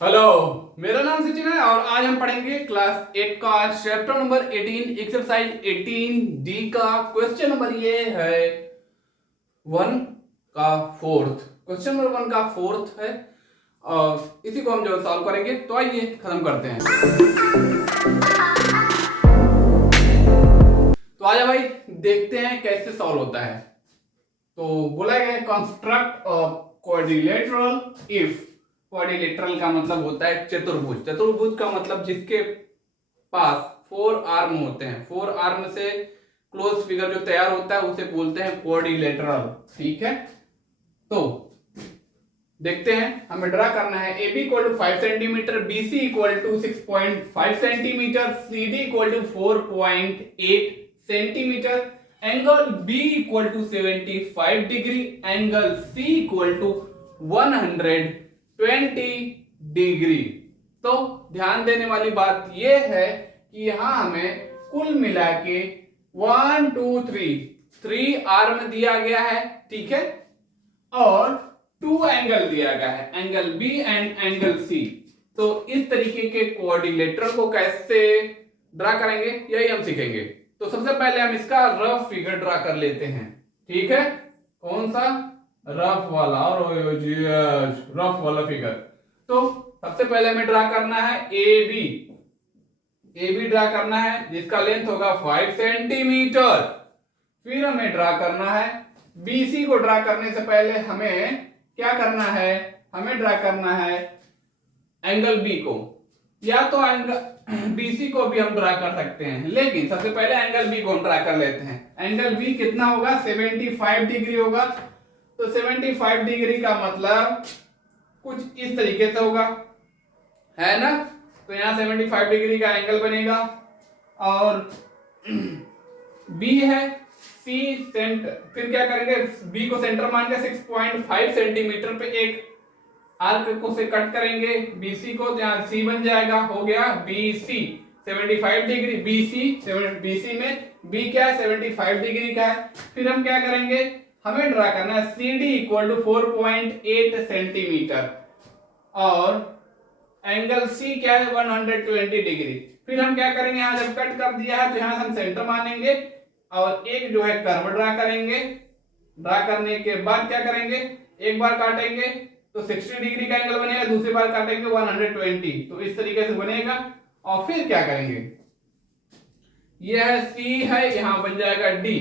Hello, मेरा नाम सचिन है और आज हम पढ़ेंगे क्लास 8 का चैप्टर नंबर 18 एक्सरसाइज 18 डी का क्वेश्चन नंबर ये है वन का फोर्थ। क्वेश्चन नंबर वन का फोर्थ है और इसी को हम जो सॉल्व करेंगे। तो आइए खत्म करते हैं। तो आजा भाई, देखते हैं कैसे सॉल्व होता है। तो बोला गया कंस्ट्रक्ट क्वाड्रिलेटरल इफ। क्वाड्रिलेटरल का मतलब होता है चतुर्भुज। चतुर्भुज का मतलब जिसके पास 4 आर्म होते हैं। 4 आर्म से क्लोज फिगर जो तैयार होता है उसे बोलते हैं क्वाड्रिलेटरल। ठीक है, तो देखते हैं। हमें ड्रा करना है A B equal to 5 centimetre, B C equal to 6.5 centimetre, C D equal to 4.8 centimetre, angle B equal to 75 degree, angle C equal to 120 degree. तो ध्यान देने वाली बात यह है कि यहां हमें कुल मिला के 1 2 3 आर्म दिया गया है। ठीक है, और 2 एंगल दिया गया है, angle B and angle C. तो इस तरीके के कोऑर्डिनेटर को कैसे ड्रा करेंगे यही हम सीखेंगे। तो सबसे पहले हम इसका रफ फिगर ड्रा कर लेते हैं। ठीक है, कौन सा? रफ वाला। और रफ वाला फिगर। तो सबसे पहले हमें ड्रा करना है ए बी ड्रा करना है जिसका लेंथ होगा 5 सेंटीमीटर। फिर हमें ड्रा करना है बीसी को। ड्रा करने से पहले हमें क्या करना है? हमें ड्रा करना है एंगल बी को, या तो एंगल बीसी को भी हम ड्रा कर सकते हैं, लेकिन सबसे पहले एंगल बी को हम ड्रा कर लेते हैं। एंगल बी कितना होगा? 75 डिग्री होगा। तो 75 डिग्री का मतलब कुछ इस तरीके से होगा, है ना? तो यहां 75 डिग्री का एंगल बनेगा। और बी है, सी सेंटर। फिर क्या करेंगे? बी को सेंटर मान के 6.5 सेंटीमीटर पे एक आर्क को से कट करेंगे बीसी को। तो यहां सी बन जाएगा, हो गया बीसी 75 डिग्री। बीसी में बी क्या है? 75 डिग्री का है। फिर हम क्या करेंगे? हमें ड्रा करना है C D equal to 4.8 centimetre और एंगल सी क्या है? 120 डिग्री। फिर हम क्या करेंगे? यहां जब कट कर दिया है तो यहां हम सेंटर मानेंगे और एक जो है कर्व ड्रा करेंगे। ड्रा करने के बाद क्या करेंगे? एक बार काटेंगे तो 60 डिग्री का एंगल बनेगा, दूसरी बार काटेंगे 120। तो इस तरीके से बनेगा। और फिर क्या करेंगे? यह है सी है, यहां बन जाएगा डी।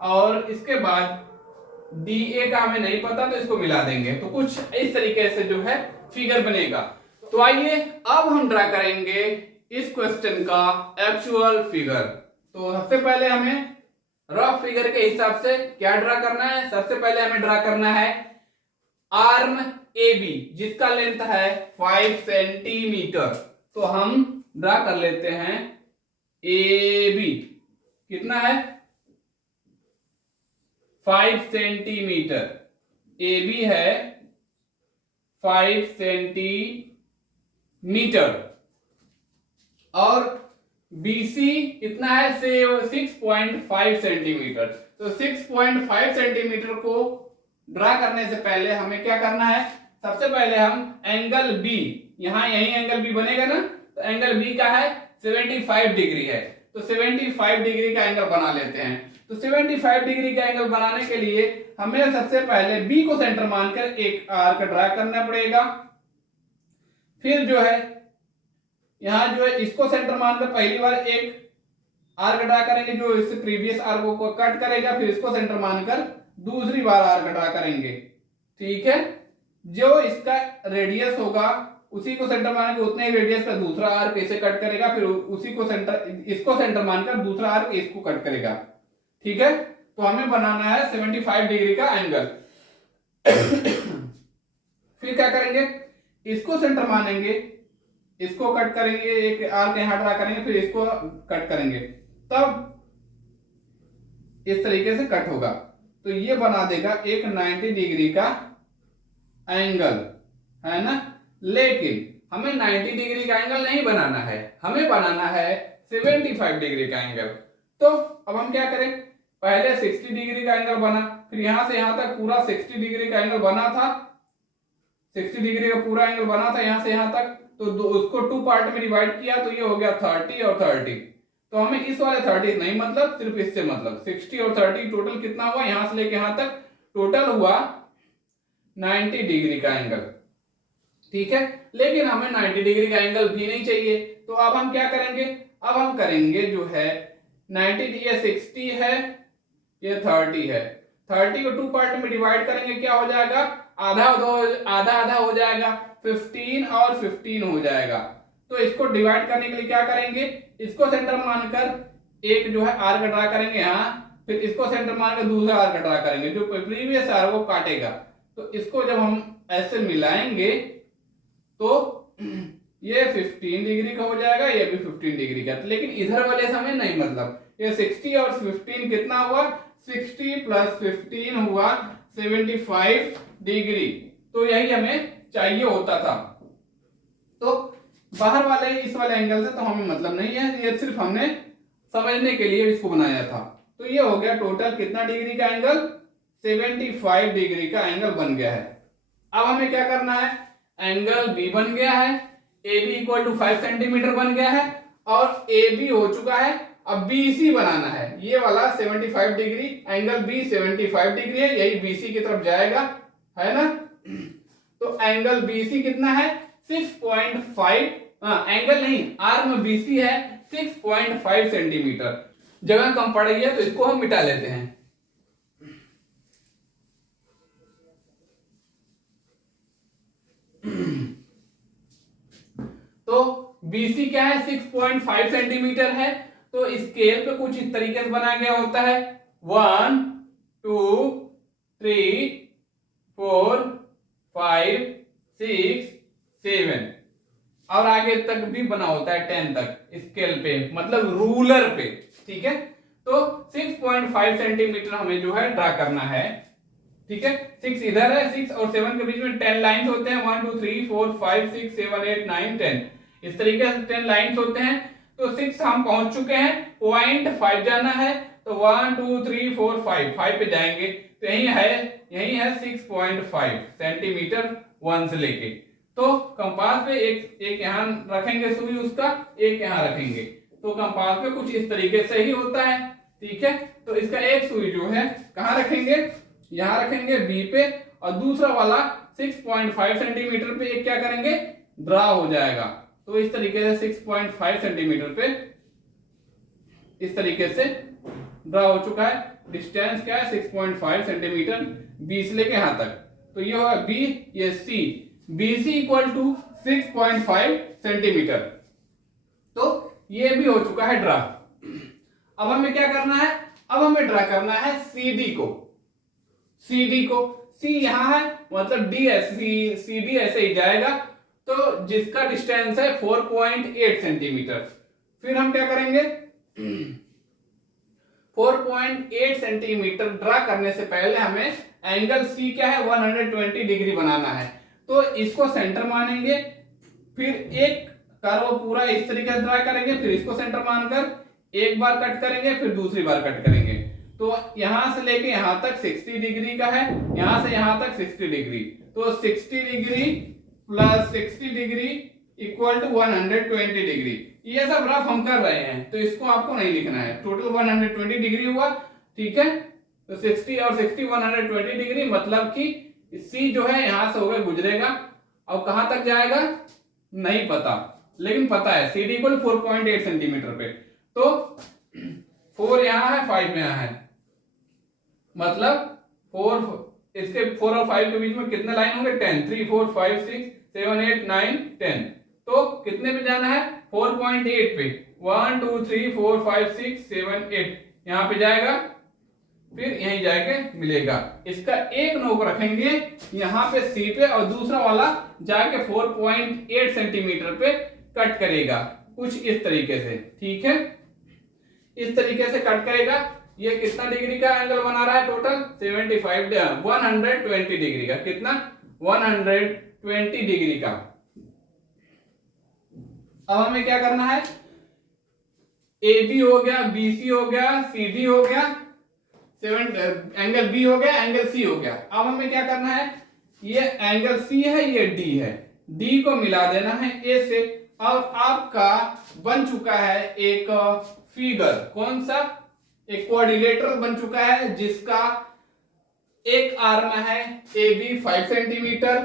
और इसके बाद डी ए का हमें नहीं पता तो इसको मिला देंगे। तो कुछ इस तरीके से जो है फिगर बनेगा। तो आइए अब हम ड्रा करेंगे इस क्वेश्चन का एक्चुअल फिगर। तो सबसे पहले हमें रफ फिगर के हिसाब से क्या ड्रा करना है? सबसे पहले हमें ड्रा करना है आर्म ए बी जिसका लेंथ है 5 सेंटीमीटर। तो हम ड्रा कर लेते हैं ए बी। कितना है? 5 सेंटीमीटर। ए बी है 5 सेंटीमीटर और बीसी कितना है? 6.5 सेंटीमीटर। तो 6.5 सेंटीमीटर को ड्रा करने से पहले हमें क्या करना है? सबसे पहले हम एंगल बी, यही एंगल बी बनेगा ना, तो एंगल बी का है 75 डिग्री है। तो 75 डिग्री का एंगल बना लेते हैं। तो 75 डिग्री का एंगल बनाने के लिए हमें सबसे पहले बी को सेंटर मानकर एक आर्क ड्रा करना पड़ेगा। फिर जो है यहां जो है इसको सेंटर मानकर पहली बार एक आर्क ड्रा करेंगे जो इससे प्रीवियस आर्क को कट करेगा। फिर इसको सेंटर मानकर दूसरी बार आर्क ड्रा करेंगे। ठीक है, जो इसका रेडियस होगा उसी को सेंटर मानकर उतने ही रेडियस का दूसरा आर्क इसे कट करेगा। फिर उसी को इसको सेंटर मानकर दूसरा आर्क इसको कट करेगा। ठीक है, तो हमें बनाना है 75 डिग्री का एंगल। फिर क्या करेंगे? इसको सेंटर मानेंगे, इसको कट करेंगे, एक आर्क यहां ड्रा करेंगे, फिर इसको कट करेंगे, तब इस तरीके से कट होगा। तो ये बना देगा एक 90 डिग्री का एंगल, है ना? लेकिन हमें 90 डिग्री का एंगल नहीं बनाना है, हमें बनाना है 75 डिग्री का एंगल। तो अब हम क्या करें? पहले 60 डिग्री का एंगल बना, फिर यहां से यहां तक पूरा 60 डिग्री का एंगल बना था 60 डिग्री का पूरा एंगल बना था यहां से यहां तक, तो उसको 2 पार्ट में डिवाइड किया तो ये हो गया 30 और 30। तो हमें इस वाले 30 नहीं मतलब, सिर्फ इससे मतलब 60 और 30 टोटल कितना हुआ, यहां से लेके यहां तक टोटल हुआ 90 डिग्री का एंगल। ठीक है, लेकिन हमें 90 डिग्री का एंगल भी नहीं चाहिए, तो अब हम क्या करेंगे, अब हम करेंगे जो है 90, ये 60 है, ये 30 है, 30 को 2 पार्ट में डिवाइड करेंगे, क्या हो जाएगा, आधा आधा आधा हो जाएगा, 15 और 15 हो जाएगा। तो इसको डिवाइड करने के लिए क्या करेंगे, इसको सेंटर मानकर एक जो है आर्क ड्रा करेंगे यहाँ, फिर इसको सेंटर मानकर दूसरा आर्क ड्रा करेंगे, जो प्रीवियस आर्क को काटेगा। तो इसको जब हम ऐसे मिलाएंगे तो ये 15 डिग्री का हो जाएगा, ये भी 15 डिग्री का, लेकिन इधर वाले समय नहीं मतलब, ये 60 और 15 कितना हुआ, 60 प्लस 15 हुआ 75 डिग्री। तो यही हमें चाहिए होता था। तो बाहर वाले इस वाले एंगल से तो हमें मतलब नहीं है, ये सिर्फ हमने समझने के लिए इसको बनाया था। तो ये हो गया टोटल कितना डिग्री का एंगल, 75 डिग्री का एंगल बन गया है। अब हमें क्या करना है, एंगल बी बन गया है, A B equal to 5 centimetre बन गया है, और ए बी हो चुका है। अब बीसी बनाना है, ये वाला 75 डिग्री, एंगल बी 75 डिग्री है, यही बीसी की तरफ जाएगा, है ना। तो एंगल बीसी कितना है, 6.5, एंगल नहीं, आर्म बीसी है 6.5 सेंटीमीटर। जगह कम पड़ रही है तो इसको हम मिटा लेते हैं। तो BC क्या है, 6.5 सेंटीमीटर है। तो स्केल पे कुछ इस तरीके से बनाया गया होता है, 1 2 3 4 5 6 7 और आगे तक भी बना होता है 10 तक स्केल पे, मतलब रूलर पे। ठीक है, तो 6.5 सेंटीमीटर हमें जो है ड्रा करना है। ठीक है, 6 इधर है, 6 और 7 के बीच में 10 लाइंस होते हैं, 1 2 3 4 5 6 7 8 9 10, इस तरीके से 10 लाइंस होते हैं। तो 6 हम पहुंच चुके हैं, पॉइंट 5 जाना है, तो 1 2 3 4 5 पे जाएंगे, तो यही है 6.5 सेंटीमीटर 1 से लेके। तो कंपास पे एक यहाँ रखेंगे सुई उसका, एक यहाँ रखेंगे, तो कंपास पे कुछ इस तरीके से ही होता है। ठीक है, तो इसका एक सुई जो है कहाँ रखेंगे, यहां रखेंगे बी पे, और दूसरा वाला 6.5 सेंटीमीटर पे एक क्या करेंगे, ड्रा हो जाएगा। तो इस तरीके से 6.5 सेंटीमीटर पे इस तरीके से ड्रा हो चुका है। डिस्टेंस क्या है, 6.5 सेंटीमीटर बी से लेके यहां तक। तो ये होगा बी, ये सी, BC इक्वल टू 6.5 सेंटीमीटर। तो ये भी हो चुका है ड्रा। अब हमें क्या करना है, अब हमें ड्रा करना है CD को। C यहां है, मतलब CD ऐसे ही जाएगा, तो जिसका डिस्टेंस है 4.8 सेंटीमीटर। फिर हम क्या करेंगे, 4.8 सेंटीमीटर ड्रा करने से पहले हमें एंगल C क्या है, 120 डिग्री बनाना है। तो इसको सेंटर मानेंगे, फिर एक कर्व पूरा इस तरीके से ड्रा करेंगे, फिर इसको सेंटर मानकर एक बार कट करेंगे, फिर दूसरी बार कट करेंगे। तो यहां से लेके यहां तक 60 डिग्री का है, यहां से यहां तक 60 डिग्री, तो 60 degree plus 60 degree equal to 120 degree. ये सब रफ हम कर रहे हैं, तो इसको आपको नहीं लिखना है, टोटल 120 डिग्री हुआ। ठीक है, तो 60 और 60 120 डिग्री, मतलब कि C जो है यहां से होकर गुजरेगा, अब कहां तक जाएगा नहीं पता, लेकिन पता है CD इक्वल 4.8 सेंटीमीटर पे। तो 4 यहां है, 5 यहां है, मतलब 4, इसके 4 और 5 के बीच में कितने लाइन होंगे, 10, 3 4 5 6 7 8 9 10। तो कितने पे जाना है, 4.8 पे, 1 2 3 4 5 6 7 8 यहां पे जाएगा, फिर यहीं जाके मिलेगा। इसका एक नोक रखेंगे यहां पे C पे, और दूसरा वाला जाके 4.8 सेंटीमीटर पे कट करेगा, कुछ इस तरीके से। ठीक है, इस तरीके से कट करेगा। ये कितना डिग्री का एंगल बना रहा है, टोटल 120 डिग्री का, कितना, 120 डिग्री का। अब हमें क्या करना है, AB हो गया, BC हो गया, CD हो गया, एंगल B हो गया, एंगल C हो गया। अब हमें क्या करना है, ये एंगल सी है, ये डी है, डी को मिला देना है ए से, और आपका बन चुका है एक फिगर। कौन सा? एक कोऑर्डिनेटर बन चुका है जिसका एक आर्म है ए बी 5 सेंटीमीटर,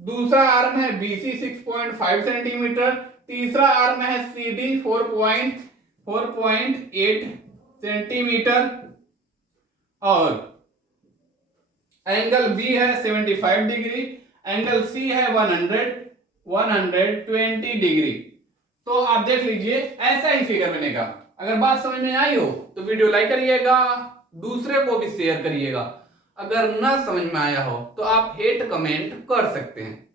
दूसरा आर्म है बी सी 6.5 सेंटीमीटर, तीसरा आर्म है सी डी 4.8 सेंटीमीटर, और एंगल बी है 75 डिग्री, एंगल सी है 120 डिग्री। तो आप देख लीजिए ऐसा ही फिगर बनेगा। अगर बात समझ में आई हो तो वीडियो लाइक करिएगा, दूसरे को भी शेयर करिएगा। अगर ना समझ में आया हो तो आप हेट कमेंट कर सकते हैं।